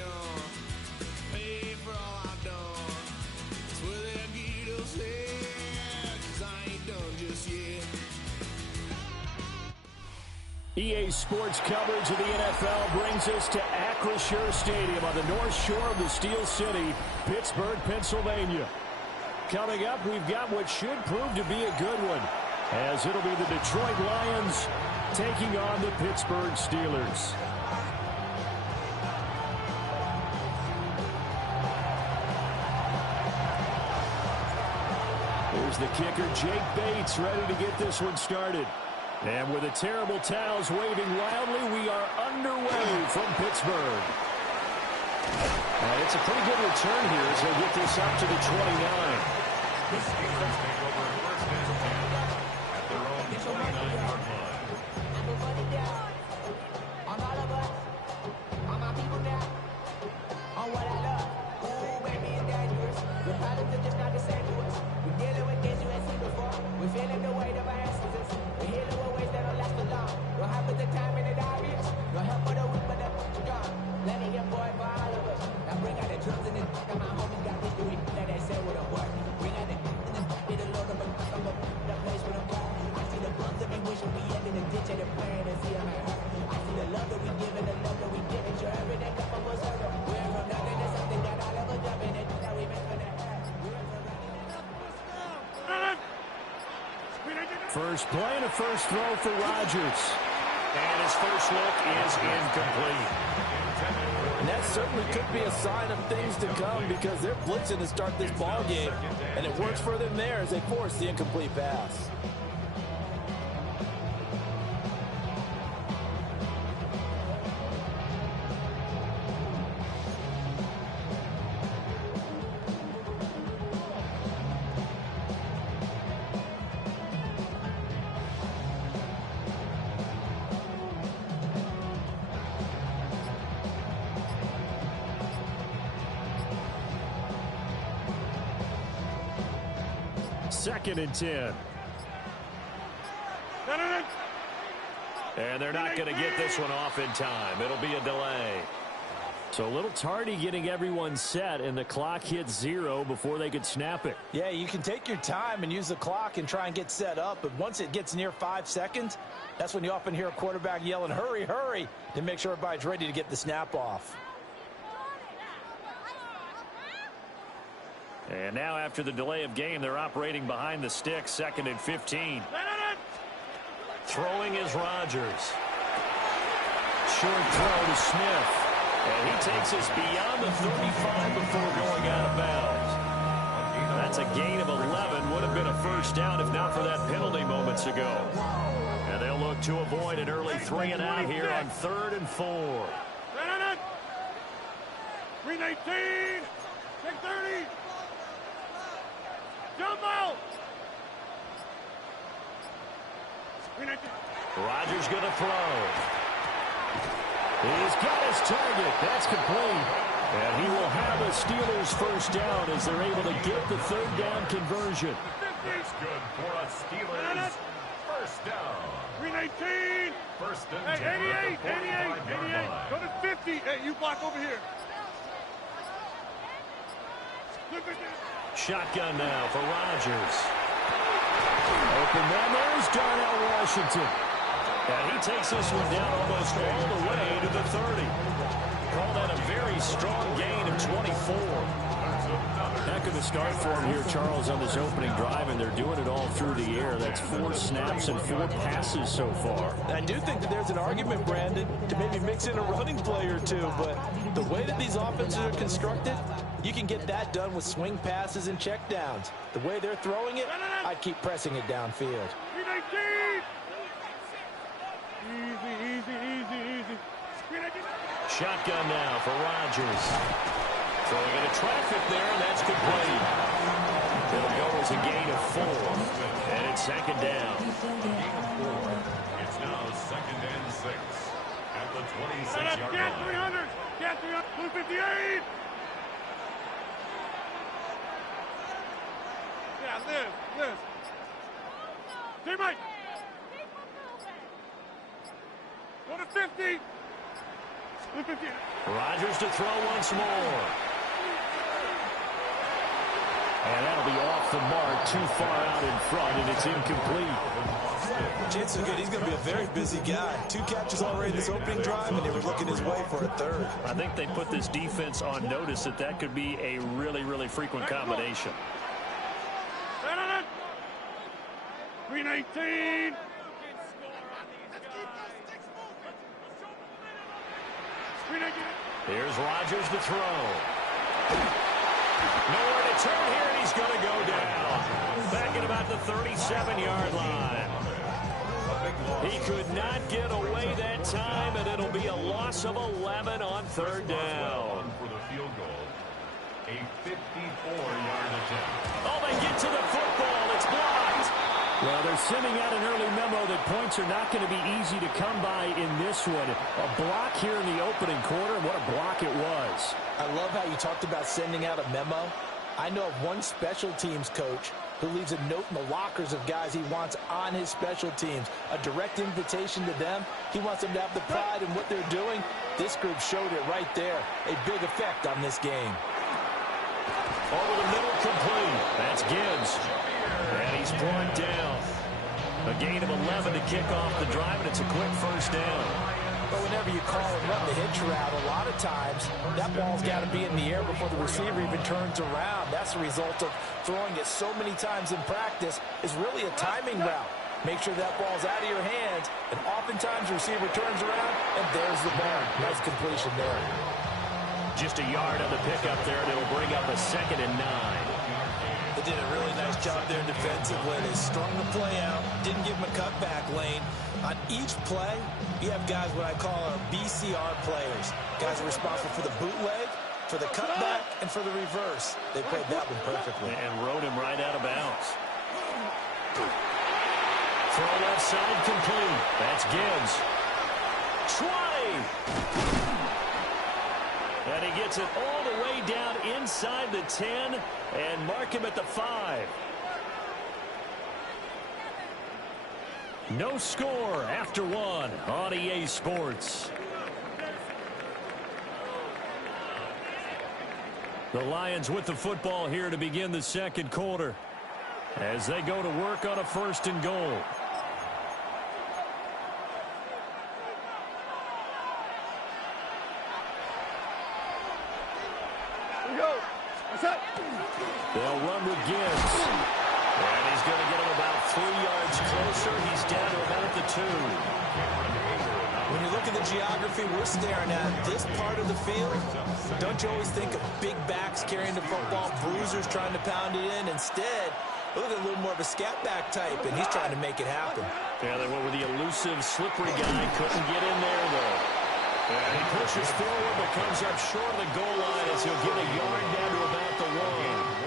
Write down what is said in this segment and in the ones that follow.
gone. Pay for all I've done. It's where they'll get us here, 'cause I ain't done just yet. EA Sports coverage of the NFL brings us to Acrisure Stadium on the north shore of the Steel City, Pittsburgh, Pennsylvania. Coming up, we've got what should prove to be a good one, as it'll be the Detroit Lions taking on the Pittsburgh Steelers. Here's the kicker, Jake Bates, ready to get this one started. And with the terrible towels waving wildly, we are underway from Pittsburgh. It's a pretty good return here as they get this up to the 29. The Steelers take over first and 10 at their own 29-yard line. On all of us, on my people now, on what I love. Ooh, baby, it's dangerous. The problems are just not the same to us. We're dealing with things you ain't seen before. We're feeling the weight of our ancestors. We're healing with ways that don't last for long. Don't have the time and the obvious. No help for the weak, but the gone. Plenty of boy for all of us. Now bring out the drums and the my homies got history that they say with a word. Bring out the and then be the Lord of the place with a car. I see the bumps that we wishing we ended the ditch and the praying and see them at hurt. I see the love that we give and the love that we give. It's your everyday cup of us hurt. We're from nothing to something that all of us up in it. That we meant for that. First play and a first throw for Rodgers. And his first look is incomplete. And that certainly could be a sign of things to come because they're blitzing to start this ball game, and it works for them there as they force the incomplete pass. Second and 10. And they're not going to get this one off in time. It'll be a delay. So a little tardy getting everyone set, and the clock hits 0 before they could snap it. Yeah, you can take your time and use the clock and try and get set up, but once it gets near 5 seconds, that's when you often hear a quarterback yelling, hurry, hurry, to make sure everybody's ready to get the snap off. And now after the delay of game, they're operating behind the sticks, 2nd and 15. Throwing is Rodgers. Short throw to Smith. And he takes us beyond the 35 before going out of bounds. That's a gain of 11. Would have been a first down if not for that penalty moments ago. And they'll look to avoid an early 3 and out here on 3rd and 4. 319, 630. Jump out! Rodgers going to throw. He's got his target. That's complete. And he will have a Steelers first down as they're able to get the 3rd down conversion. It's good for a Steelers first down. 319. First and 10. Hey, 88. Go to 50. Hey, you block over here. Shotgun now for Rodgers. Open man, there's Darnell Washington. And he takes this one down almost all the way to the 30. Call that a very strong gain of 24. Heck of a start for him here, Charles, on this opening drive, and they're doing it all through the air. That's 4 snaps and 4 passes so far. I do think that there's an argument, Brandon, to maybe mix in a running play or two, but the way that these offenses are constructed, you can get that done with swing passes and checkdowns. The way they're throwing it, I'd keep pressing it downfield. 319. Easy. Shotgun now for Rodgers. Throwing into traffic there, and that's complete. It'll go as a gain of 4. And it's 2nd down. Gain of 4. It's now 2nd and 6 at the 26-yard Get line. 300. Get 300. 258. Yeah, Liz. Teammate. Go to 50. Rodgers to throw once more. And that'll be off the mark, too far out in front, and it's incomplete. Chances are good he's going to be a very busy guy. 2 catches already this opening drive, and they were looking his way for a third. I think they put this defense on notice that that could be a really, really frequent combination. 319. Here's Rodgers to throw. Nowhere to turn here, and he's going to go down. Back at about the 37-yard line. He could not get away that time, and it'll be a loss of 11 on third down. For the field goal, a 54-yard attempt. Oh, they get to the football. It's blocked. Well, they're sending out an early memo that points are not going to be easy to come by in this one. A block here in the opening quarter, and what a block it was. I love how you talked about sending out a memo. I know of one special teams coach who leaves a note in the lockers of guys he wants on his special teams. A direct invitation to them. He wants them to have the pride in what they're doing. This group showed it right there. A big effect on this game. Over the middle, complete. That's Gibbs. And he's brought down. A gain of 11 to kick off the drive, and it's a quick first down. But whenever you call and run the hitch route, a lot of times that ball's got to be in the air before the receiver even turns around. That's the result of throwing it so many times in practice is really a timing route. Make sure that ball's out of your hands, and oftentimes the receiver turns around, and there's the ball. Nice completion there. Just a yard on the pickup there, and it'll bring up a 2nd and 9. They did a really nice job there defensively. They strung the play out, didn't give him a cutback lane. On each play, you have guys what I call our BCR players. Guys are responsible for the bootleg, for the cutback, and for the reverse. They played that one perfectly. And rode him right out of bounds. Throw left side complete. That's Gibbs. 20! And he gets it all the way down inside the 10 and mark him at the 5. No score after 1 on EA Sports. The Lions with the football here to begin the second quarter as they go to work on a 1st and goal. They'll run with Gibbs. And he's going to get him about 3 yards closer. He's down to about the 2. When you look at the geography we're staring at, this part of the field, don't you always think of big backs carrying the football, bruisers trying to pound it in? Instead, look at a little more of a scat back type, and he's trying to make it happen. Yeah, they went with the elusive, slippery guy. Couldn't get in there, though. And he pushes forward, but comes up short of the goal line as he'll get a yard down to about the 1.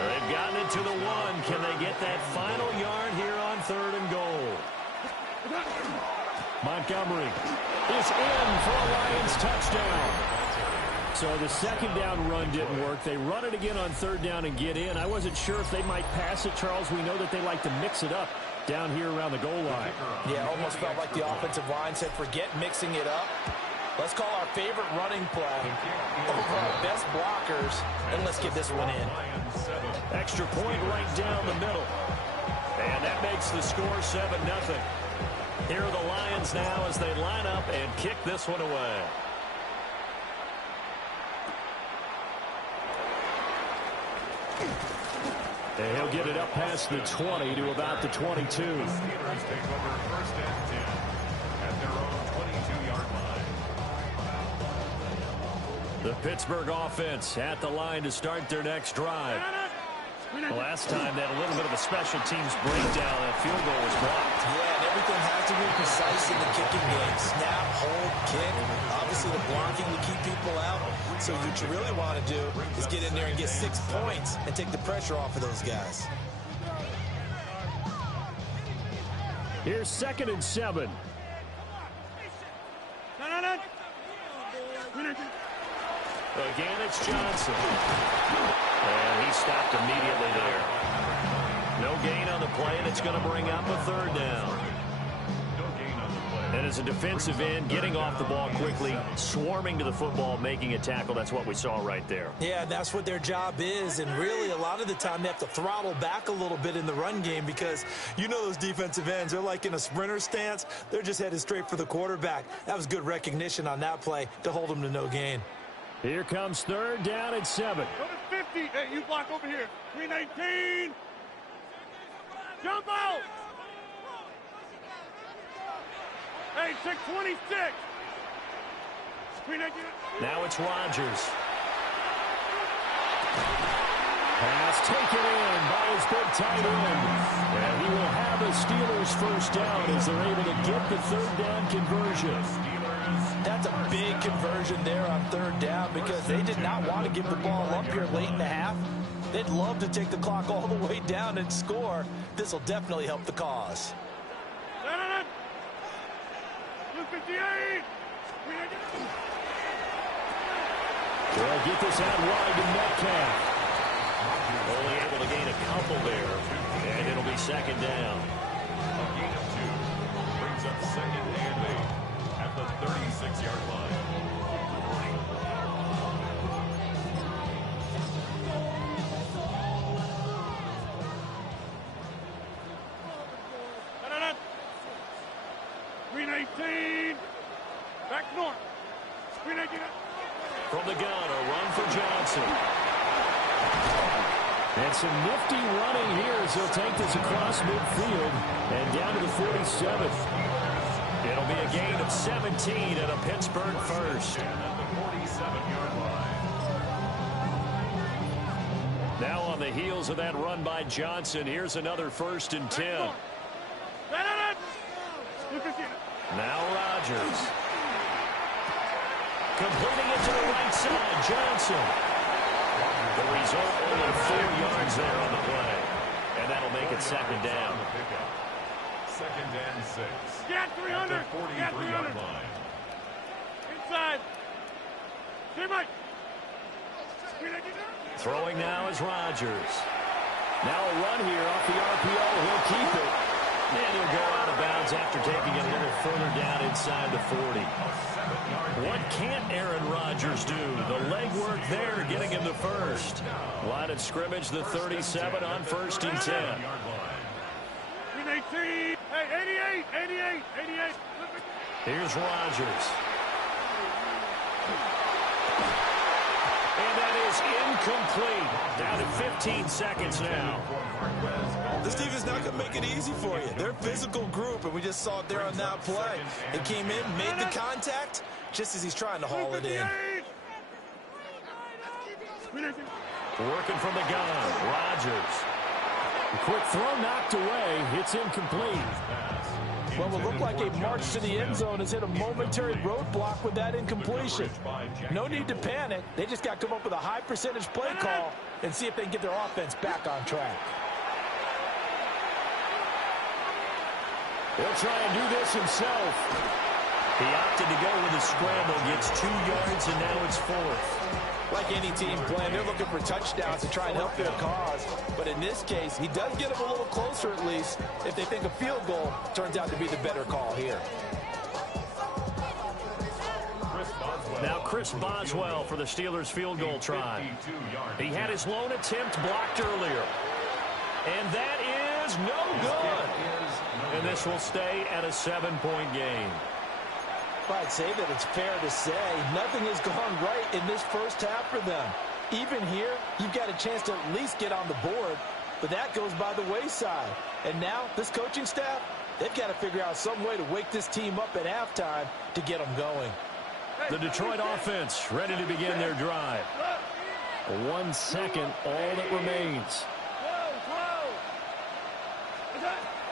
They've gotten it to the 1. Can they get that final yard here on 3rd and goal? Montgomery is in for a Lions touchdown. So the 2nd down run didn't work. They run it again on 3rd down and get in. I wasn't sure if they might pass it, Charles. We know that they like to mix it up down here around the goal line. Yeah, almost felt like the offensive line said, forget mixing it up. Let's call our favorite running play over our best blockers, and let's get this one in. Extra point right down the middle. And that makes the score 7-0. Here are the Lions now as they line up and kick this one away. And he'll get it up past the 20 to about the 22. Steelers take over 1st and 10 at their own 22-yard line. The Pittsburgh offense at the line to start their next drive. Last time they had a little bit of a special teams breakdown. That field goal was blocked. Yeah, and everything has to be precise in the kicking game. Snap, hold, kick. Obviously the blocking to keep people out. So what you really want to do is get in there and get 6 points and take the pressure off of those guys. Here's 2nd and 7. Again, it's Johnson. And he stopped immediately there. No gain on the play, and it's going to bring up a 3rd down. No gain on the play. And as a defensive end, getting off the ball quickly, swarming to the football, making a tackle, that's what we saw right there. Yeah, that's what their job is. And really, a lot of the time, they have to throttle back a little bit in the run game because you know those defensive ends, they're like in a sprinter stance. They're just headed straight for the quarterback. That was good recognition on that play to hold them to no gain. Here comes third down at 7. Go to 50. Hey, you block over here. 319. Jump out. Hey, 626. 319. Now it's Rodgers. Pass taken in by his big tight end. And he will have the Steelers first down as they're able to get the third down conversion. That's a big conversion there on third down because they did not want to give the ball up here late in the half. They'd love to take the clock all the way down and score. This will definitely help the cause. 58. They'll get this out wide to Metcalf. Only able to gain a couple there, and it'll be second down. A gain of 2 brings up second and 8 at the 36-yard line. Back north. From the gun, a run for Johnson. And some nifty running here as he'll take this across midfield and down to the 47th. It'll be a gain of 17 and a Pittsburgh first. At the 47-yard line. Now on the heels of that run by Johnson, here's another 1st and 10. Now Rodgers. Completing it to the right side, Johnson. The result, only 4 yards there on the play. And that'll make it second down. Second and 6. Get 300. At the 43-yard line. Inside. Throwing now is Rodgers. Now a run here off the RPO. He'll keep it. And he'll go out of bounds after taking it a little further down inside the 40. What can't Aaron Rodgers do? The legwork there getting him the first. Line of scrimmage, the 37 on 1st and 10. 318. Hey, 88. Here's Rodgers. And that is incomplete. Down to 15 seconds now. This defense not going to make it easy for you. They're a physical group, and we just saw it there on that play. It came in, made the contact, just as he's trying to haul it in. Working from the gun, Rodgers. A quick throw knocked away. It's incomplete. Well, it looked like a march to the end zone has hit a momentary roadblock with that incompletion. No need to panic. They just got to come up with a high percentage play call and see if they can get their offense back on track. He'll try and do this himself. He opted to go with a scramble, gets 2 yards, and now it's 4th. Like any team playing, they're looking for touchdowns to try and help their cause. But in this case, he does get them a little closer at least if they think a field goal turns out to be the better call here. Now Chris Boswell for the Steelers field goal try. He had his lone attempt blocked earlier. And that is no good. And this will stay at a 7-point game. I'd say that it's fair to say nothing has gone right in this first half for them. Even here, you've got a chance to at least get on the board, but that goes by the wayside. And now, this coaching staff, they've got to figure out some way to wake this team up at halftime to get them going. The Detroit offense ready to begin their drive. 1 second, all that remains.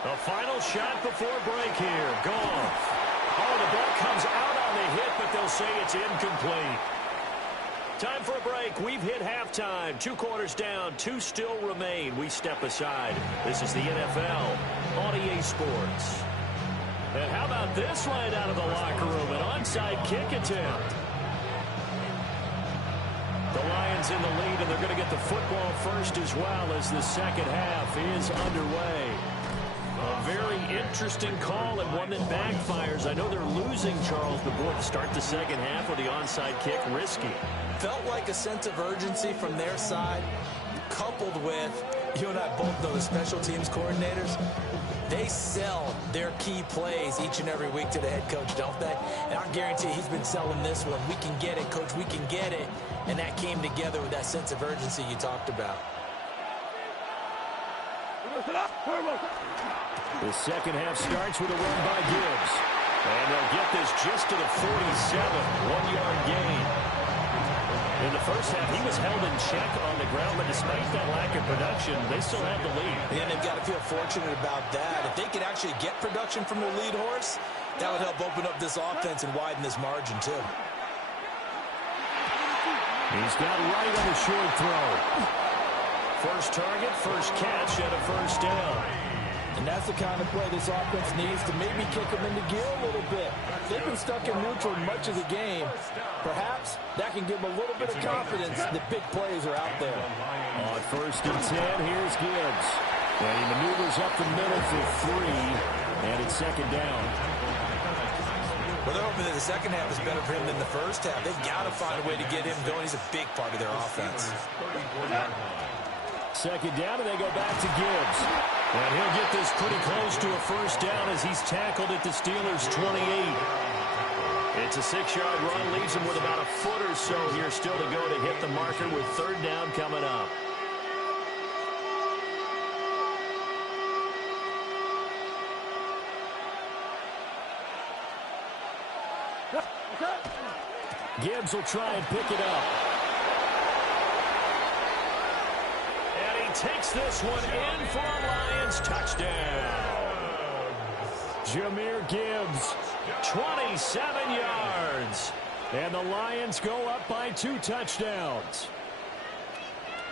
The final shot before break here. Goff. Oh, the ball comes out on the hit, but they'll say it's incomplete. Time for a break. We've hit halftime. 2 quarters down. 2 still remain. We step aside. This is the NFL on EA Sports. And how about this right out of the locker room? An onside kick attempt. The Lions in the lead, and they're going to get the football first as well as the second half is underway. A very interesting call and one that backfires. I know they're losing, Charles, but boy, to start the second half with the onside kick, risky. Felt like a sense of urgency from their side, coupled with, you and I both know the special teams coordinators, they sell their key plays each and every week to the head coach, don't they? And I guarantee he's been selling this one. We can get it, coach, we can get it. And that came together with that sense of urgency you talked about. The second half starts with a run by Gibbs. And they'll get this just to the 47, 1-yard gain. In the first half, he was held in check on the ground, but despite that lack of production, they still have the lead. And they've got to feel fortunate about that. If they could actually get production from their lead horse, that would help open up this offense and widen this margin, too. He's got right on the short throw. First target, first catch, and a first down. And that's the kind of play this offense needs to maybe kick them into gear a little bit. They've been stuck in neutral much of the game. Perhaps that can give them a little bit of confidence that big plays are out there. On first and 10, here's Gibbs. And he maneuvers up the middle for 3, and it's second down. Well, they're hoping that the second half is better for him than the first half. They've got to find a way to get him going. He's a big part of their offense. Second down, and they go back to Gibbs. And he'll get this pretty close to a first down as he's tackled at the Steelers' 28. It's a 6-yard run, leaves him with about a foot or so here still to go to hit the marker with third down coming up. Gibbs will try and pick it up. And he takes this one in for a Lions touchdown. Jahmyr Gibbs, 27 yards. and the Lions go up by 2 touchdowns.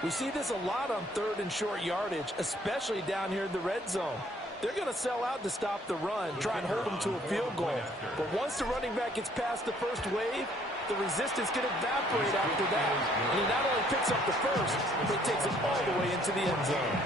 We see this a lot on third and short yardage, especially down here in the red zone. They're going to sell out to stop the run, try and hold them to a field goal. But once the running back gets past the first wave, the resistance can evaporate after that. And he not only picks up the first, but he takes it all the way into the end zone.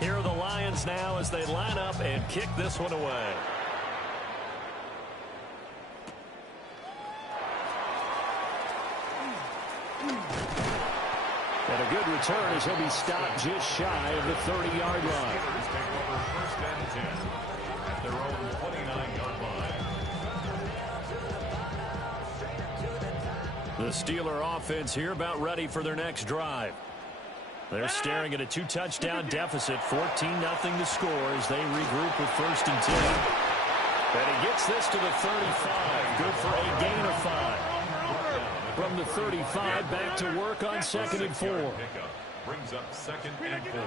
Here are the Lions now as they line up and kick this one away. And a good return as he'll be stopped just shy of the 30-yard line. Take over first and 10 at their own 29-yard line. The Steeler offense here about ready for their next drive. They're staring at a 2-touchdown deficit, 14-0 to score as they regroup with first and 10. And he gets this to the 35. Good for a gain of 5. From the 35, back to work on second and 4. Brings up second and 4.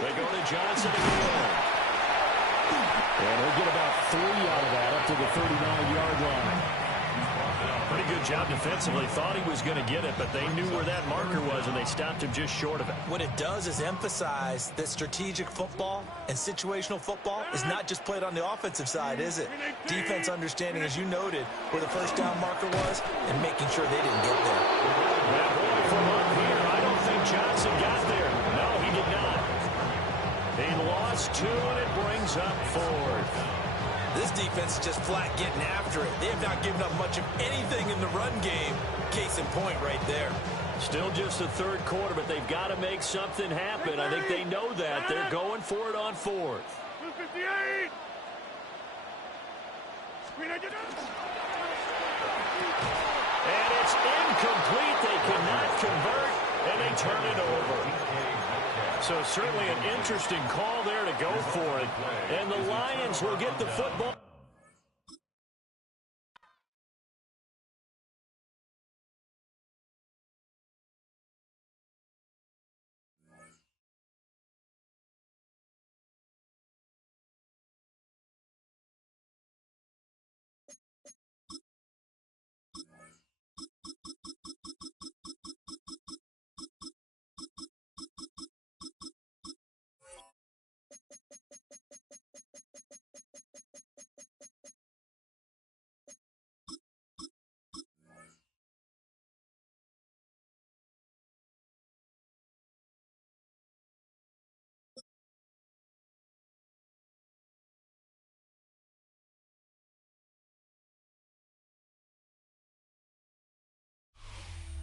They go to Johnson again. And he'll get about 3 out of that up to the 39-yard line. Pretty good job defensively. Thought he was going to get it, but they knew where that marker was, and they stopped him just short of it. What it does is emphasize that strategic football and situational football is not just played on the offensive side, is it? Defense understanding, as you noted, where the first down marker was and making sure they didn't get there. That boy from up here, I don't think Johnson got there. No, he did not. He lost 2, and it brings up 4th. This defense is just flat getting after it. They have not given up much of anything in the run game. Case in point right there. Still just the third quarter, but they've got to make something happen. I think they know that. They're going for it on 4th. 258. And it's incomplete. They cannot convert, and they turn it over. So certainly an interesting call there to go for it. And the Lions will get the football.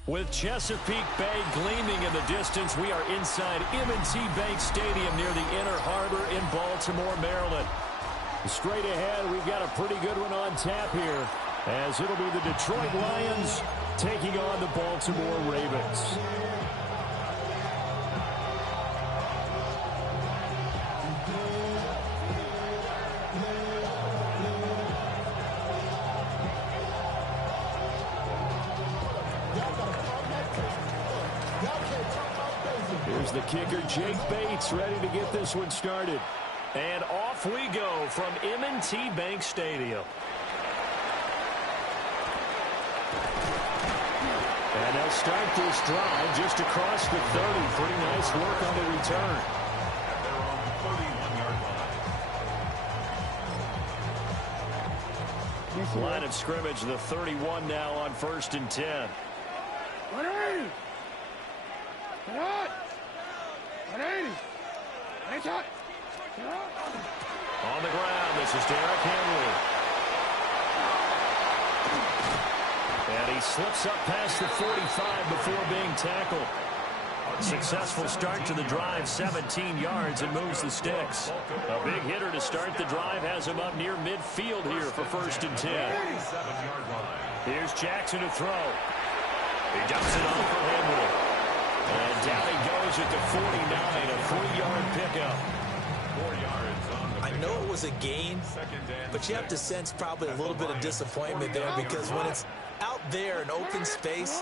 With Chesapeake Bay gleaming in the distance, we are inside M&T Bank Stadium near the Inner Harbor in Baltimore, Maryland. Straight ahead, we've got a pretty good one on tap here, as it'll be the Detroit Lions taking on the Baltimore Ravens. Here's the kicker, Jake Bates, ready to get this one started. And off we go from M&T Bank Stadium. And they'll start this drive just across the 30. Pretty nice work on the return. At their own 31-yard line. Line of scrimmage, the 31 now on 1st and 10. On the ground, this is Derrick Henry. And he slips up past the 45 before being tackled. Successful start to the drive, 17 yards, and moves the sticks. A big hitter to start the drive has him up near midfield here for 1st and 10. 37-yard line. Here's Jackson to throw. He dumps it off for Henry. And down he goes at the 49, a 3-yard pickup. 4 yards on the I know it was a gain, but you have to sense probably a little bit of disappointment there, because when it's out there in open space,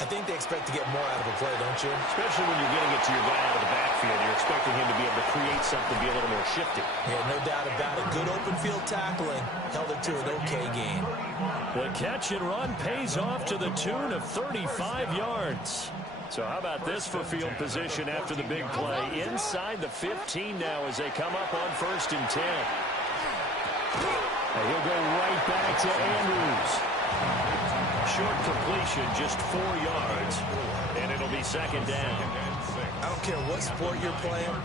I think they expect to get more out of a play, don't you? Especially when you're getting it to your guy out of the backfield. You're expecting him to be able to create something, be a little more shifty. Yeah, no doubt about it. Good open field tackling held it to an okay gain. The catch and run pays off to the tune of 35 yards. So how about this for field position after the big play? Inside the 15 now as they come up on 1st and 10. And he'll go right back to Andrews. Short completion, just 4 yards, and it'll be 2nd down. I don't care what sport you're playing.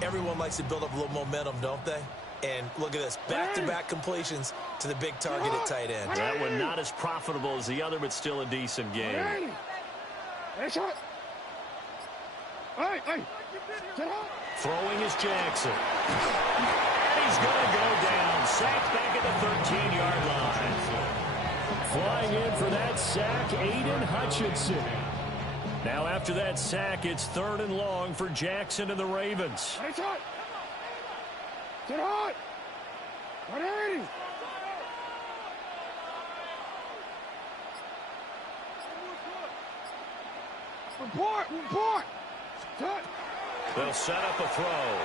Everyone likes to build up a little momentum, don't they? And look at this, back-to-back completions to the big target at tight end. That one not as profitable as the other, but still a decent game. Throwing is Jackson. And he's going to go down. Sacked back at the 13-yard line. Flying in for that sack, Aiden Hutchinson. Now after that sack, it's 3rd and long for Jackson and the Ravens. They'll set up a throw.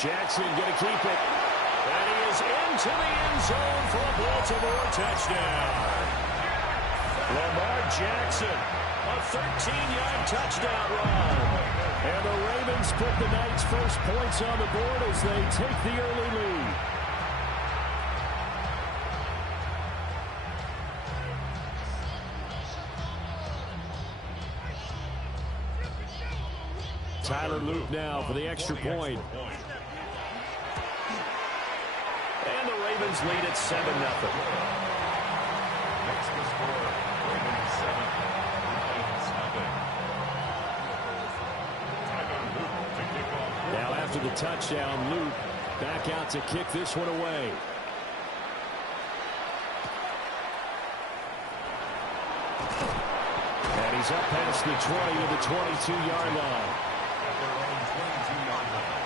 Jackson going to keep it. And he is into the end zone for a Baltimore touchdown. Lamar Jackson, a 13-yard touchdown run. And the Ravens put the night's first points on the board as they take the early lead. Tyler Luke now for the extra point. And the Ravens lead at 7-0. Makes the score. Ravens 7, Lions nothing. Tyler Luke to kick off. Now after the touchdown, Luke back out to kick this one away. And he's up past the 20 to the 22-yard line. At their own 22-yard line.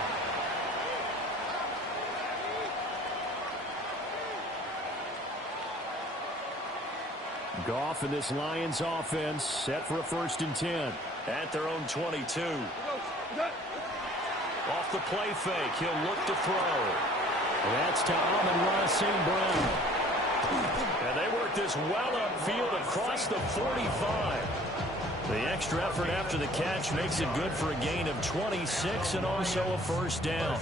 Goff and this Lions offense set for a 1st and 10. At their own 22. Off the play fake, he'll look to throw. That's to Amon-Ra St. Brown. And they work this well upfield across the 45. The extra effort after the catch makes it good for a gain of 26 and also a 1st down.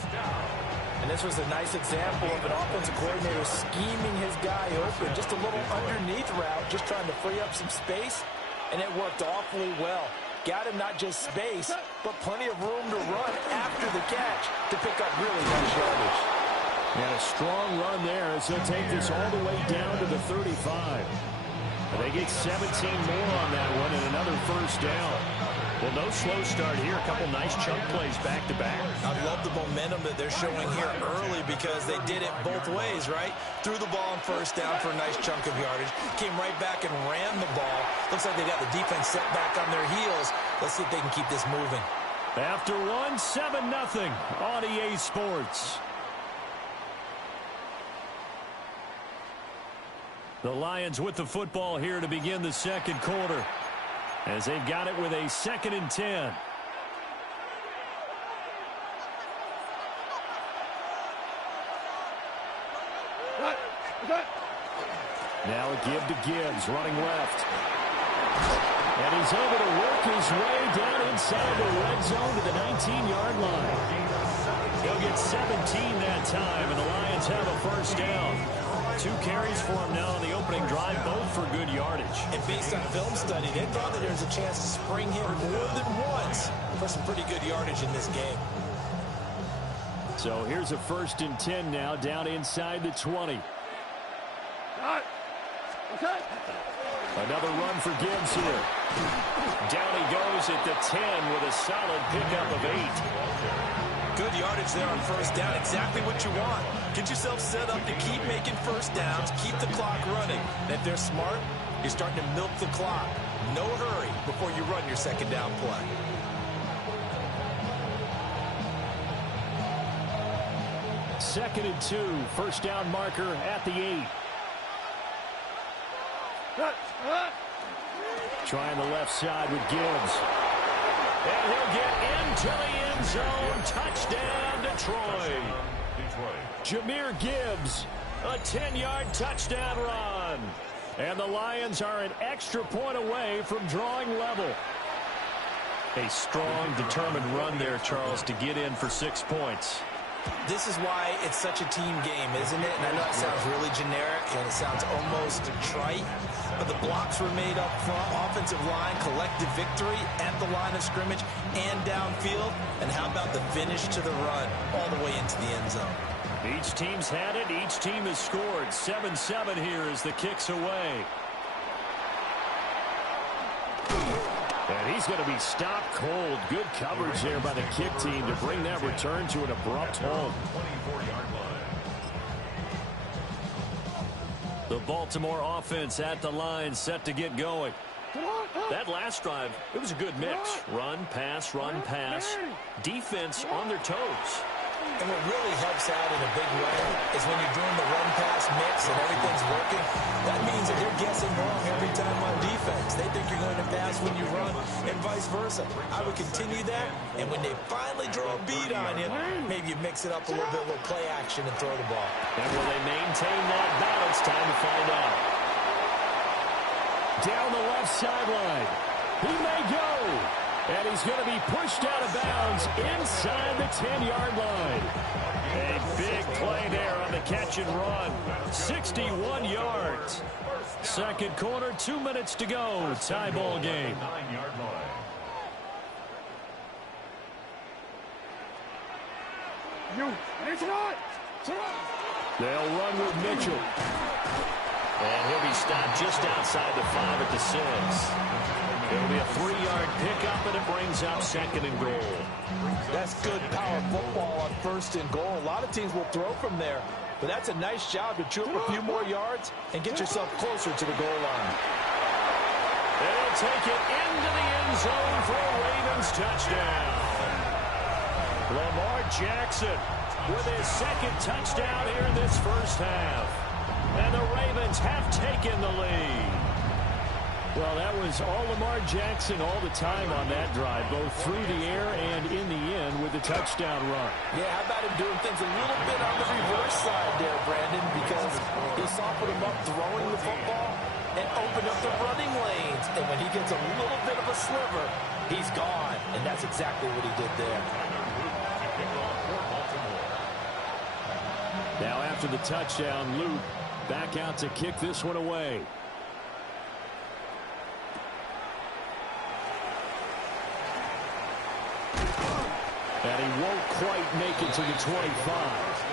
And this was a nice example of an offensive coordinator scheming his guy open. Just a little underneath route, just trying to free up some space, and it worked awfully well. Got him not just space, but plenty of room to run after the catch to pick up really nice yardage. And a strong run there as he'll take this all the way down to the 35. They get 17 more on that one and another first down. Well, no slow start here. A couple nice chunk plays back-to-back. I love the momentum that they're showing here early because they did it both ways, right? Threw the ball on first down for a nice chunk of yardage. Came right back and ran the ball. Looks like they got the defense set back on their heels. Let's see if they can keep this moving. After one, 7-0 on EA Sports. The Lions with the football here to begin the second quarter, as they've got it with a 2nd and 10. Now a give to Gibbs, running left. And he's able to work his way down inside the red zone to the 19-yard line. He'll get 17 that time, and the Lions have a first down. 2 carries for him now on the opening drive, both for good yardage. And based on film study, they thought that there was a chance to spring him more than once for some pretty good yardage in this game. So here's a 1st and 10 now, down inside the 20. Another run for Gibbs here. Down he goes at the 10 with a solid pickup of 8. Good yardage there on first down. Exactly what you want. Get yourself set up to keep making first downs, keep the clock running. And if they're smart, you're starting to milk the clock. No hurry before you run your second down play. Second and 2, first down marker at the 8. Trying the left side with Gibbs. And he'll get into the end zone. Touchdown, Detroit. Jahmyr Gibbs, a 10-yard touchdown run. And the Lions are an extra point away from drawing level. A strong, determined run there, Charles, to get in for 6 points. This is why it's such a team game, isn't it? And I know it sounds really generic and it sounds almost trite, but the blocks were made up front, offensive line, collective victory at the line of scrimmage and downfield. And how about the finish to the run all the way into the end zone? Each team's had it. Each team has scored. 7-7 here as the kick's away. And he's going to be stopped cold. Good coverage there by the kick team to bring that return to an abrupt halt. The Baltimore offense at the line, set to get going. That last drive, it was a good mix. Run, pass, defense on their toes. And what really helps out in a big way is when you're doing the run-pass mix and everything's working, that means that you're guessing wrong every time on defense. They think you're going to pass when you run and vice versa. I would continue that, and when they finally draw a beat on you, maybe you mix it up a little bit, a little play action and throw the ball. And will they maintain that balance? Time to find out. Down the left sideline. He may go. And he's going to be pushed out of bounds inside the 10-yard line. A big play there on the catch and run. 61 yards. Second quarter, 2 minutes to go. Tie ball game. They'll run with Mitchell. And he'll be stopped just outside the 5 at the 6. It'll be a 3-yard pickup, and it brings up 2nd and goal. That's good power football on 1st and goal. A lot of teams will throw from there, but that's a nice job to chew up a few more yards and get yourself closer to the goal line. They'll take it into the end zone for a Ravens touchdown. Lamar Jackson with his 2nd touchdown here in this first half. And the Ravens have taken the lead. Well, that was all Lamar Jackson all the time on that drive, both through the air and in the end with the touchdown run. Yeah, how about him doing things a little bit on the reverse side there, Brandon, because he softened him up throwing the football and opened up the running lanes. And when he gets a little bit of a sliver, he's gone. And that's exactly what he did there. Now after the touchdown, Luke back out to kick this one away. And he won't quite make it to the 25.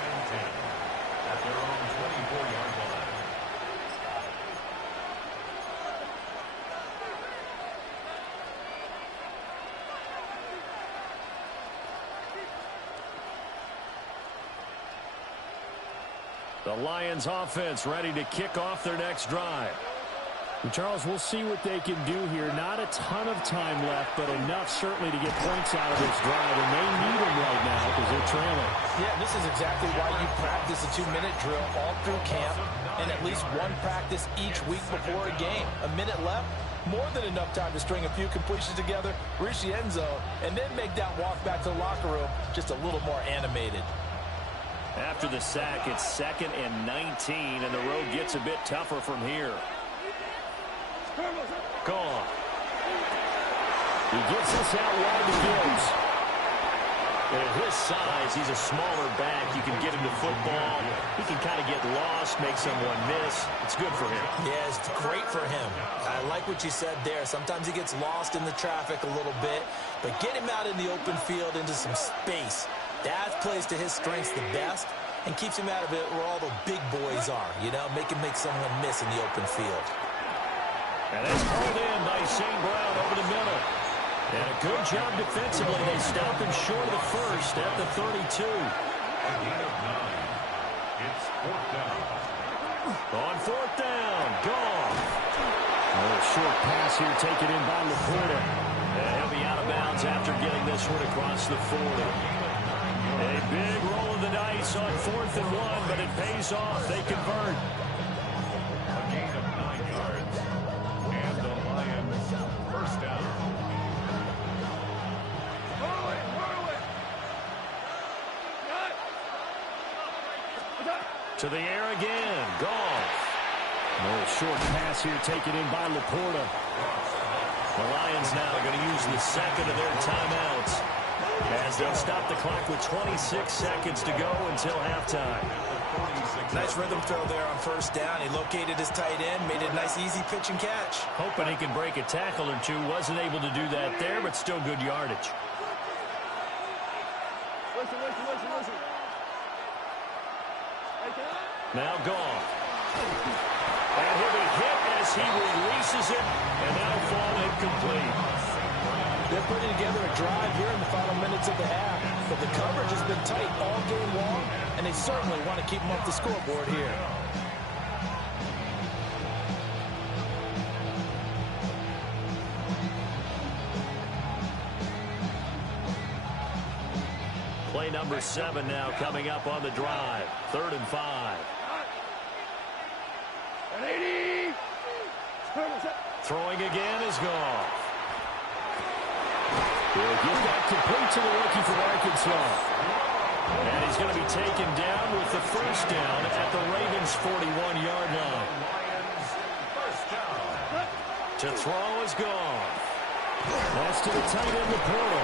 The Lions offense ready to kick off their next drive. And Charles, we'll see what they can do here. Not a ton of time left, but enough certainly to get points out of this drive, and they need them right now because they're trailing. Yeah, this is exactly why you practice a 2-minute drill all through camp and at least one practice each week before a game. A minute left, more than enough time to string a few completions together, reach the end zone, and then make that walk back to the locker room just a little more animated. After the sack, it's 2nd and 19, and the road gets a bit tougher from here. Gone. He gets us out wide to Gibbs. At his size, he's a smaller back. You can get him to football. He can kind of get lost, make someone miss. It's good for him. Yeah, it's great for him. I like what you said there. Sometimes he gets lost in the traffic a little bit, but get him out in the open field into some space. That plays to his strengths the best and keeps him out of it where all the big boys are, you know, make someone miss in the open field. And it's pulled in by St. Brown over the middle. And a good job defensively. They stopped him short of the first at the 32. A gain of 9. It's 4th down. On 4th down, Goff. A short pass here taken in by Laporta. And he'll be out of bounds after getting this one across the 40. A big roll of the dice on 4th and 1, but it pays off. They convert. A gain of 9 yards. And the Lions first down. To the air again. Goff. A short pass here taken in by Laporta. The Lions now are going to use the second of their timeouts as they'll stop the clock with 26 seconds to go until halftime. Nice rhythm throw there on 1st down. He located his tight end, made a nice easy pitch and catch. Hoping he can break a tackle or two. Wasn't able to do that there, but still good yardage. Listen. Now Goff. And he'll be hit as he releases it, and that'll fall incomplete. They're putting together a drive here in the final minutes of the half, but the coverage has been tight all game long, and they certainly want to keep them off the scoreboard here. Play number 7 now coming up on the drive. 3rd and 5. Throwing again is Goff. He'll give that complete to the rookie from Arkansas. And he's going to be taken down with the first down at the Ravens' 41-yard line. To throw is Goff. That's to the tight end, Laporta.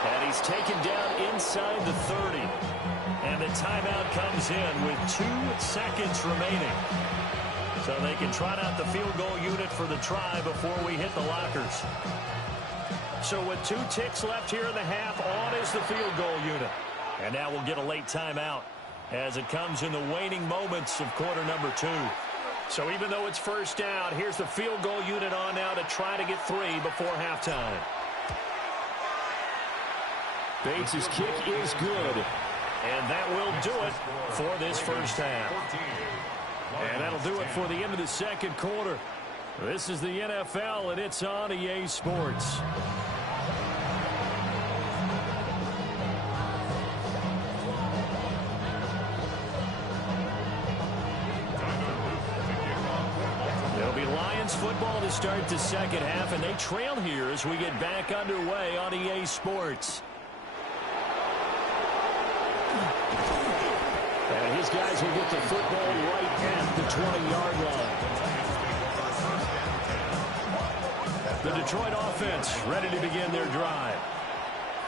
And he's taken down inside the 30. And the timeout comes in with 2 seconds remaining. So they can trot out the field goal unit for the try before we hit the lockers. So with 2 ticks left here in the half, on is the field goal unit. And now we'll get a late timeout as it comes in the waning moments of quarter number 2. So even though it's first down, here's the field goal unit on now to try to get 3 before halftime. Bates' kick is good. And that will do it for this first half. And that'll do it for the end of the second quarter. This is the NFL, and it's on EA Sports. It'll be Lions football to start the second half, and they trail here as we get back underway on EA Sports. And his guys will get the football right at the 20-yard line. The Detroit offense ready to begin their drive.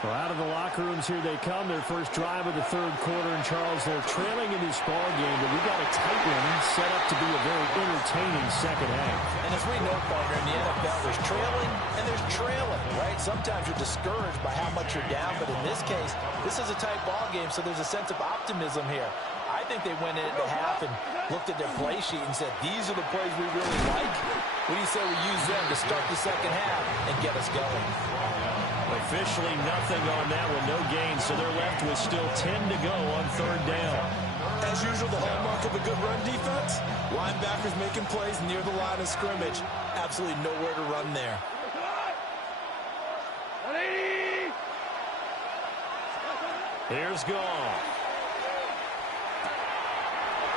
Well, out of the locker rooms here they come. Their first drive of the third quarter. And Charles, they're trailing in this ball game, but we got a tight one set up to be a very entertaining second half. And as we know, partner, in the NFL, there's trailing and there's trailing, right? Sometimes you're discouraged by how much you're down, but in this case, this is a tight ball game, so there's a sense of optimism here. I think they went into half and looked at their play sheet and said, these are the plays we really like. What do you say we use them to start the second half and get us going? Officially nothing on that one, no gain, so they're left with still 10 to go on third down. And As usual, the hallmark of a good run defense, linebackers making plays near the line of scrimmage. Absolutely nowhere to run there. Here's Goff.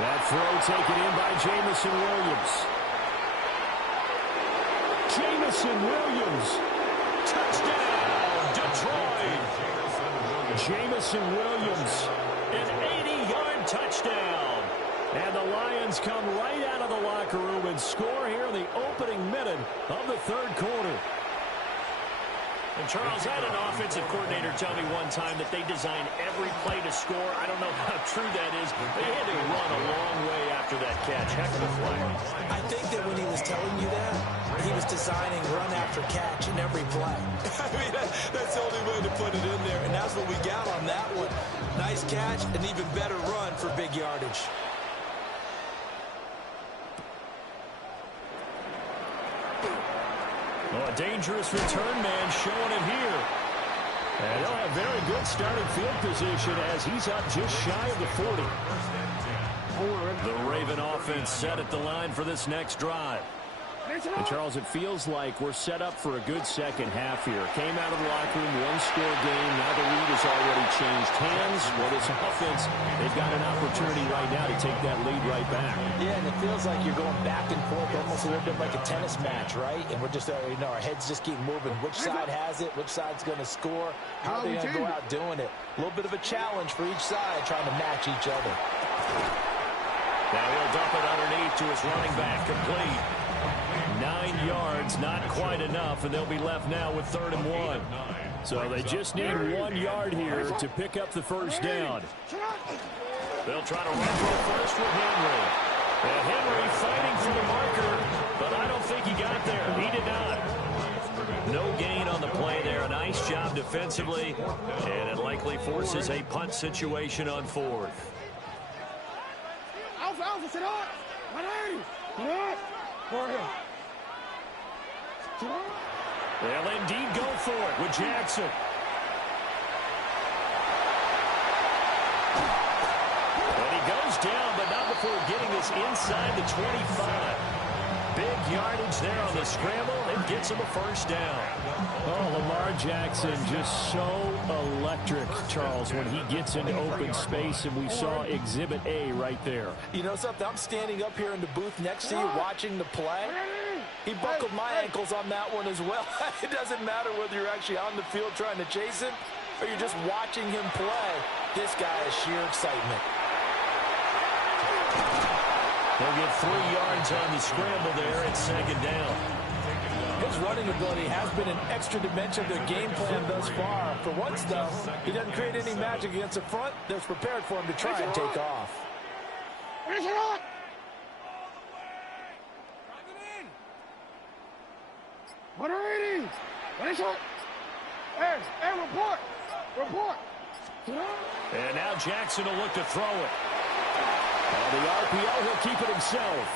That throw taken in by Jamison Williams. Jamison Williams. Touchdown, Detroit. Jamison Williams, an 80-yard touchdown. And the Lions come right out of the locker room and score here in the opening minute of the third quarter. And Charles, I had an offensive coordinator tell me one time that they design every play to score. I don't know how true that is. They had to run a long way after that catch. Heck of a play. I think that when he was telling you that, he was designing run after catch in every play. I mean, that's the only way to put it in there, and that's what we got on that one. Nice catch, an even better run for big yardage. Oh, a dangerous return man showing it here. And they'll have very good starting field position as he's up just shy of the 40. The Raven offense set at the line for this next drive. And Charles, it feels like we're set up for a good second half here. Came out of the locker room, one-score game. Now the lead has already changed hands. Well, this offense, they've got an opportunity right now to take that lead right back. Yeah, and it feels like you're going back and forth almost a little bit like a tennis match, right? And we're just, our heads just keep moving. Which side has it? Which side's going to score? How are they going to go out doing it? A little bit of a challenge for each side trying to match each other. Now he'll dump it underneath to his running back, complete. 9 yards, not quite enough, and they'll be left now with 3rd and 1. So they just need 1 yard here to pick up the first down. They'll try to run for first with Henry. And Henry fighting for the marker, but I don't think he got there. He did not. No gain on the play there. A nice job defensively, and it likely forces a punt situation on 4th. They'll indeed go for it with Jackson. And he goes down, but not before getting this inside the 25. Big yardage there on the scramble. It gets him a first down. Oh, Lamar Jackson just so electric, Charles, when he gets into open space, and we saw Exhibit A right there. You know something? I'm standing up here in the booth next to you watching the play. He buckled my ankles on that one as well. It doesn't matter whether you're actually on the field trying to chase him or you're just watching him play. This guy is sheer excitement. He'll get 3 yards on the scramble there at 2nd down. His running ability has been an extra dimension of their game plan thus far. For once, though, he doesn't create any magic against the front that's prepared for him to try and take off. And now Jackson will look to throw it. On the RPO, he'll keep it himself.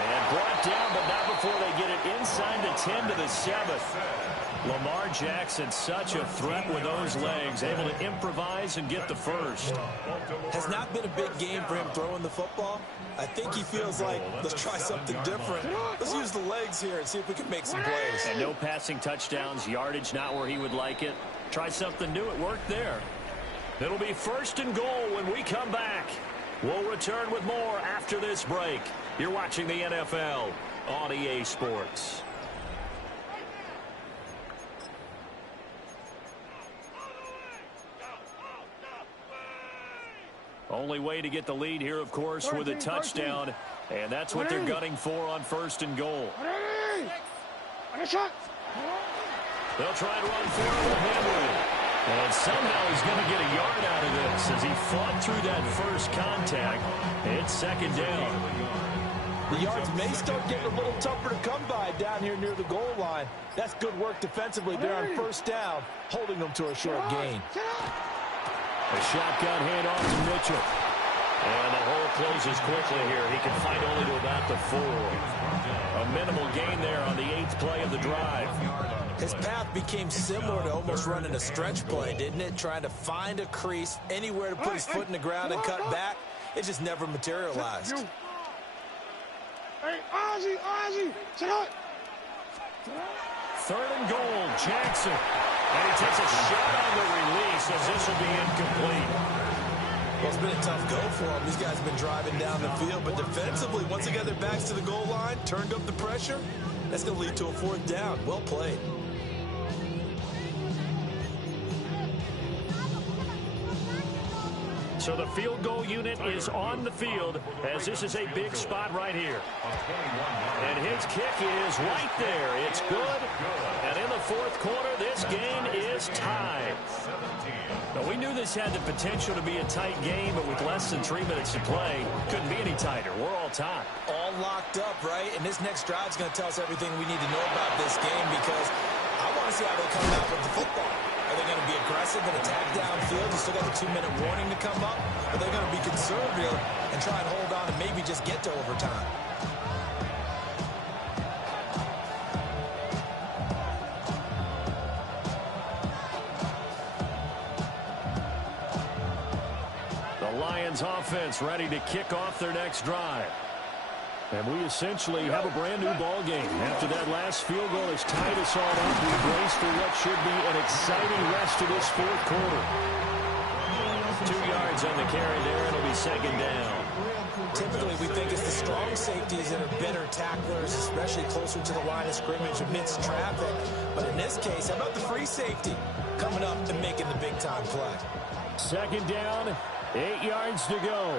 And brought down, but not before they get it inside the 10 to the 7. Lamar Jackson, such a threat with those legs, able to improvise and get the first. Has not been a big game for him throwing the football. I think he feels like, let's try something different. Let's use the legs here and see if we can make some plays. And no passing touchdowns, yardage not where he would like it. Try something new, it worked there. It'll be 1st and goal when we come back. We'll return with more after this break. You're watching the NFL on EA Sports. Only way to get the lead here, of course, with a touchdown. And that's what they're gunning for on 1st and goal. They'll try and run for it with Henry. And somehow he's going to get a yard out of this as he fought through that first contact. It's 2nd down. The yards may start getting a little tougher to come by down here near the goal line. That's good work defensively there on 1st down, holding them to a short gain. A shotgun handoff to Mitchell. And the hole closes quickly here. He can fight only to about the 4. A minimal gain there on the 8th play of the drive. His path became similar to almost running a stretch play, didn't it? Trying to find a crease, anywhere to put his foot in the ground and cut back. It just never materialized. Hey, Ozzy, check out. 3rd and goal, Jackson. And he takes a shot on the release as this will be incomplete. Well, it's been a tough go for him. These guys have been driving down the field, but defensively, once they got their backs to the goal line, turned up the pressure, that's going to lead to a 4th down. Well played. So the field goal unit is on the field as this is a big spot right here. And his kick is right there. It's good. And in the 4th quarter, this game is tied. Now, we knew this had the potential to be a tight game, but with less than 3 minutes to play, couldn't be any tighter. We're all tied. All locked up, right? And this next drive is going to tell us everything we need to know about this game because I want to see how they come out with the football. Are they going to be aggressive and attack downfield? You still got the 2-minute warning to come up. Are they going to be conservative and try and hold on and maybe just get to overtime? The Lions offense ready to kick off their next drive. And we essentially have a brand-new ball game. After that last field goal has tied us all up, we brace for what should be an exciting rest of this 4th quarter. 2 yards on the carry there. It'll be 2nd down. Typically, we think it's the strong safeties that are better tacklers, especially closer to the line of scrimmage amidst traffic. But in this case, how about the free safety coming up and making the big-time play? 2nd down, 8 yards to go.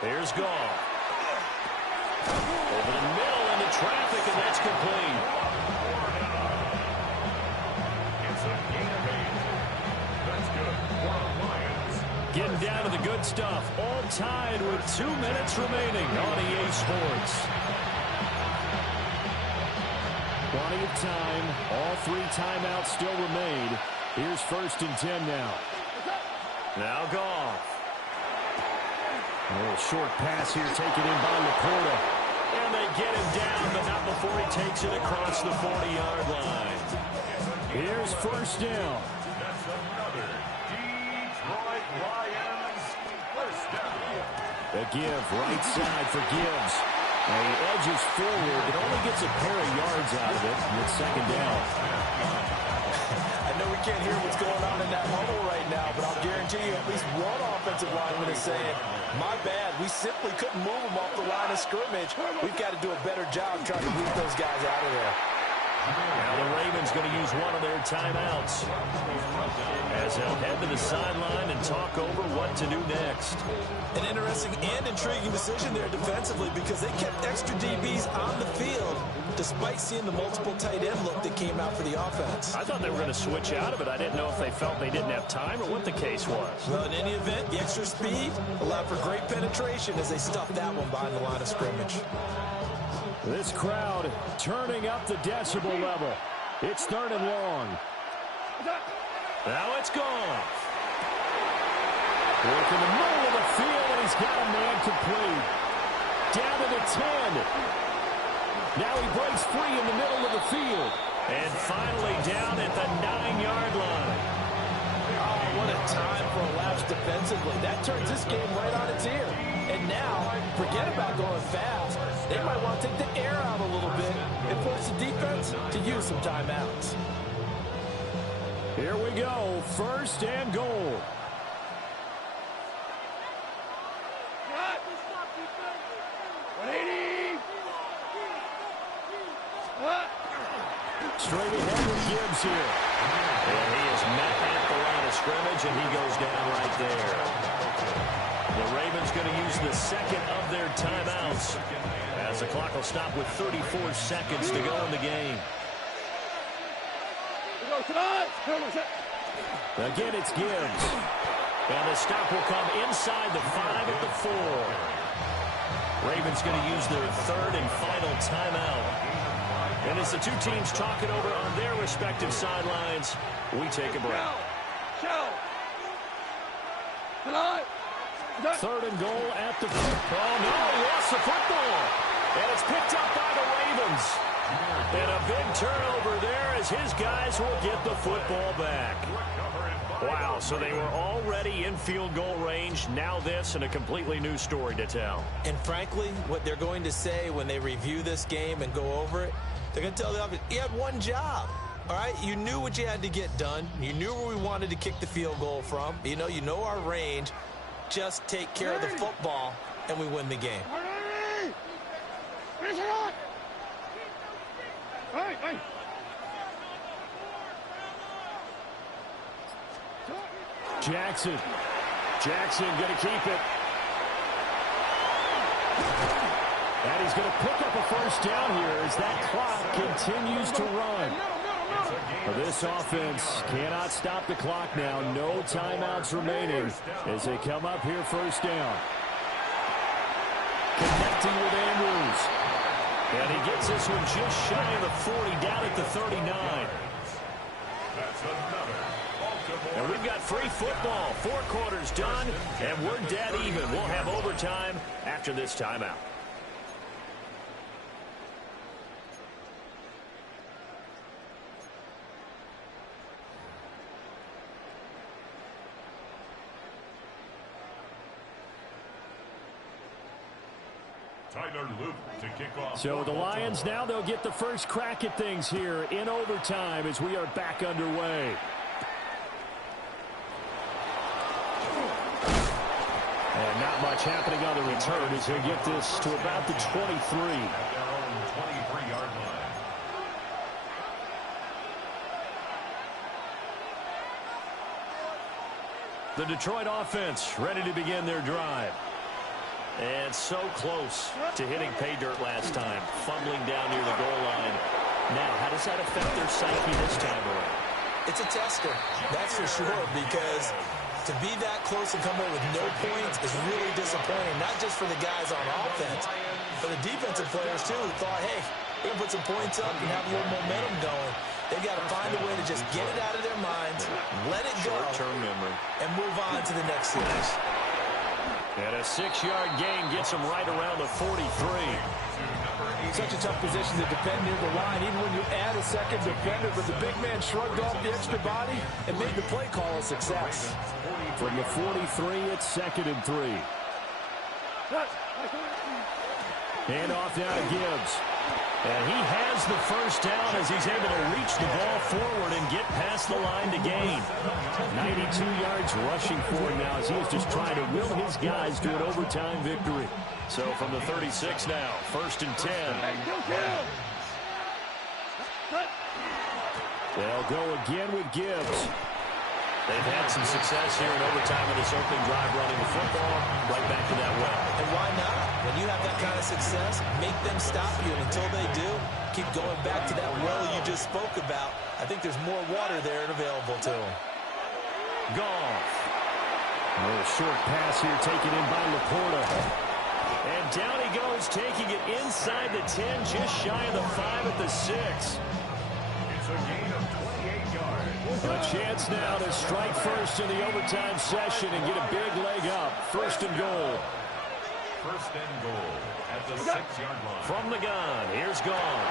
Here's Goff. Over the middle into traffic, and that's complete. It's a gain of 8. That's good for the Lions. Getting down to the good stuff. All tied with 2 minutes remaining on EA Sports. Plenty of time. All 3 timeouts still remain. Here's 1st and 10 now. Now Goff. A little short pass here taken in by Laporta. And they get him down, but not before he takes it across the 40-yard line. Here's 1st down. That's another Detroit Lions 1st down. The give, right side for Gibbs. And he edges forward, but only gets a pair of yards out of it. It's 2nd down. I know we can't hear what's going on in that huddle right now, but I'll guarantee you at least one offensive lineman is saying, my bad, we simply couldn't move them off the line of scrimmage. We've got to do a better job trying to move those guys out of there. Now the Ravens going to use one of their timeouts as they'll head to the sideline and talk over what to do next. An interesting and intriguing decision there defensively because they kept extra DBs on the field despite seeing the multiple tight end look that came out for the offense. I thought they were going to switch out of it. I didn't know if they felt they didn't have time or what the case was. Well, in any event, the extra speed allowed for great penetration as they stuffed that one behind the line of scrimmage. This crowd turning up the decibel level. It's 3rd and long. Now it's gone. Work in the middle of the field, and he's got a man complete. Down to the 10. Now he breaks free in the middle of the field. And finally down at the 9-yard line. Oh, what a time for a lapse defensively. That turns this game right on its ear. And now, forget about going fast. They might want to take the air out a little bit and force the defense to use some timeouts. Here we go. 1st and goal. Straight ahead with Gibbs here. And he is met at the line of scrimmage, and he goes down right there. The Ravens going to use the 2nd of their timeouts as the clock will stop with 34 seconds to go in the game. Again, it's Gibbs. And the stop will come inside the 5 at the 4. Ravens going to use their 3rd and final timeout. And as the 2 teams talk it over on their respective sidelines, we take a break. Third and goal at the... Oh, no, he lost the football. And it's picked up by the Ravens. And a big turnover there as his guys will get the football back. Wow, so they were already in field goal range. Now this and a completely new story to tell. And frankly, what they're going to say when they review this game and go over it, they're going to tell the offense, you had one job. All right, you knew what you had to get done. You knew where we wanted to kick the field goal from. You know our range. Just take care of the football, and we win the game. Jackson going to keep it. And he's going to pick up a first down here as that clock continues to run. This offense cannot stop the clock now. No timeouts remaining as they come up here first down. Connecting with Andrews. And he gets this one just shy of the 40, down at the 39. And we've got free football. 4 quarters done, and we're dead even. We'll have overtime after this timeout. To kick off. So the Lions now, they'll get the first crack at things here in overtime as we are back underway. And not much happening on the return as he'll get this to about the 23. At their own 23-yard line. The Detroit offense ready to begin their drive. And so close to hitting pay dirt last time, fumbling down near the goal line. Now, how does that affect their psyche this time around? It's a tester, that's for sure, because to be that close and come away with no points is really disappointing, not just for the guys on offense, but the defensive players, too, who thought, hey, we're going to put some points up and have a little momentum going. They've got to find a way to just get it out of their minds, let it go, short-term memory, and move on to the next series. And a 6-yard gain gets him right around the 43. Such a tough position to defend near the line, even when you add a second defender, but the big man shrugged off the extra body and made the play call a success. From the 43, it's 2nd and 3. Hand off now to Gibbs. And he has the first down as he's able to reach the ball forward and get past the line to gain. 92 yards rushing forward now as he is just trying to will his guys to an overtime victory. So from the 36 now, 1st and 10. They'll go again with Gibbs. They've had some success here in overtime in this opening drive running the football right back to that well. And why not? When you have that kind of success, make them stop you. And until they do, keep going back to that well you just spoke about. I think there's more water there and available to them. Goff. A little short pass here taken in by Laporta. And down he goes, taking it inside the 10, just shy of the 5 at the 6. It's a gain of 28 yards. A chance now to strike first in the overtime session and get a big leg up. 1st and goal. 1st and goal at the 6-yard line. From the gun, here's Goff.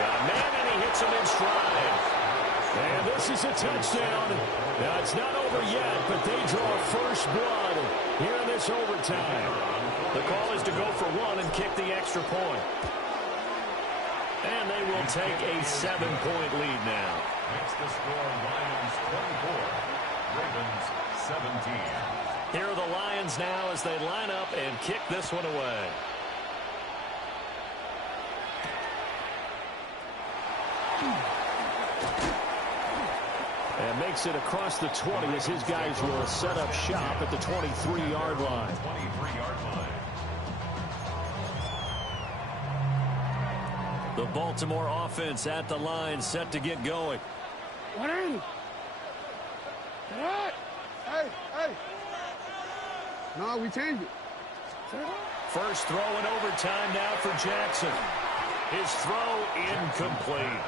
Got a man and he hits him in stride. And this is a touchdown. Now it's not over yet, but they draw first blood here in this overtime. The call is to go for 1 and kick the extra point. And they will take a 7-point lead now. Makes the score Lions 24, Ravens 17. Here are the Lions now as they line up and kick this one away. And makes it across the 20 as his guys will set up shop at the 23-yard line. 23-yard line. The Baltimore offense at the line, set to get going. What in? What? Hey, hey. No, we changed it. First throw in overtime now for Jackson. His throw incomplete.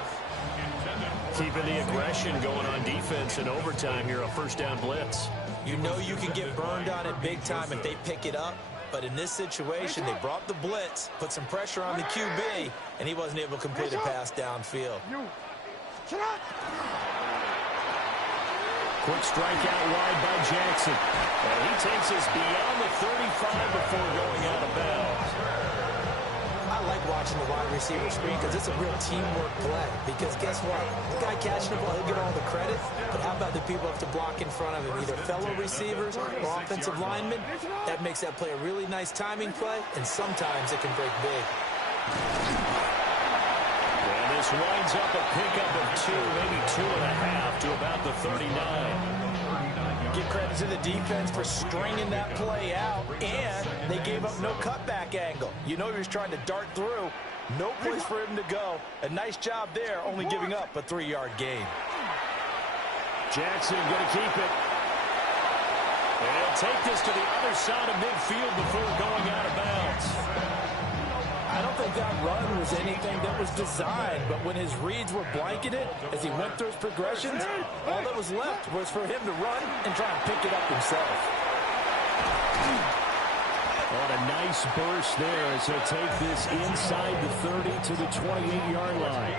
Keeping the aggression going on defense in overtime here, a first down blitz. You know you can get burned on it big time if they pick it up. But in this situation, they brought the blitz, put some pressure on the QB, and he wasn't able to complete a pass downfield. Quick strike out wide by Jackson. And he takes us beyond the 35 before going out of bounds. I like watching the wide receiver screen because it's a real teamwork play. Because guess what? The guy catching the ball, he'll get all the credit. But how about the people who have to block in front of him, either fellow receivers or offensive linemen? That makes that play a really nice timing play, and sometimes it can break big. And this winds up a pickup of 2, maybe 2.5 to about the 39. Give credit to the defense for stringing that play out, and they gave up no cutback angle. You know he was trying to dart through. No place for him to go. A nice job there, only giving up a 3-yard gain. Jackson going to keep it. And he'll take this to the other side of midfield before going out of bounds. I don't think that run was anything that was designed, but when his reads were blanketed as he went through his progressions, all that was left was for him to run and try and pick it up himself. What a nice burst there as he'll take this inside the 30 to the 28-yard line.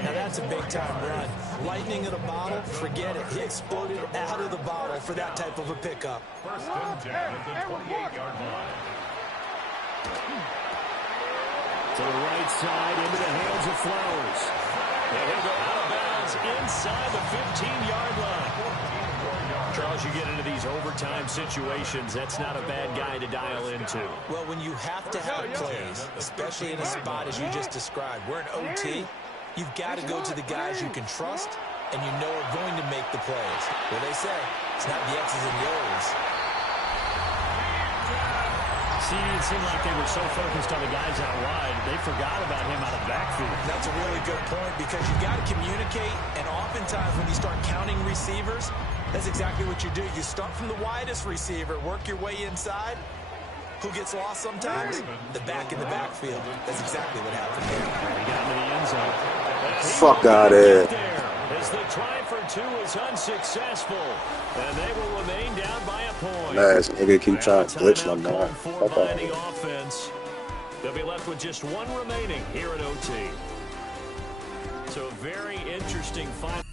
Now that's a big-time run. Lightning in a bottle, forget it. He exploded out of the bottle for that type of a pickup. First and 10 at the 28-yard line. To the right side, into the hands of Flowers. And he'll go out of bounds inside the 15-yard line. Charles, you get into these overtime situations, that's not a bad guy to dial into. Well, when you have to have plays, especially in a spot as you just described, we're in OT, you've got to go to the guys you can trust and you know are going to make the plays. Well, they say it's not the X's and the O's. See, it seemed like they were so focused on the guys out wide, they forgot about him out of the backfield. That's a really good point because you've got to communicate, and oftentimes when you start counting receivers, that's exactly what you do. You start from the widest receiver, work your way inside. Who gets lost sometimes? The back in the backfield. That's exactly what happened here. He got into the end zone. Fuck out of here. As the try for 2 is unsuccessful, and they will remain down by a point. Last nigga keep trying to glitch my mind. Fuck by the offense. They'll be left with just 1 remaining here at OT. So a very interesting final.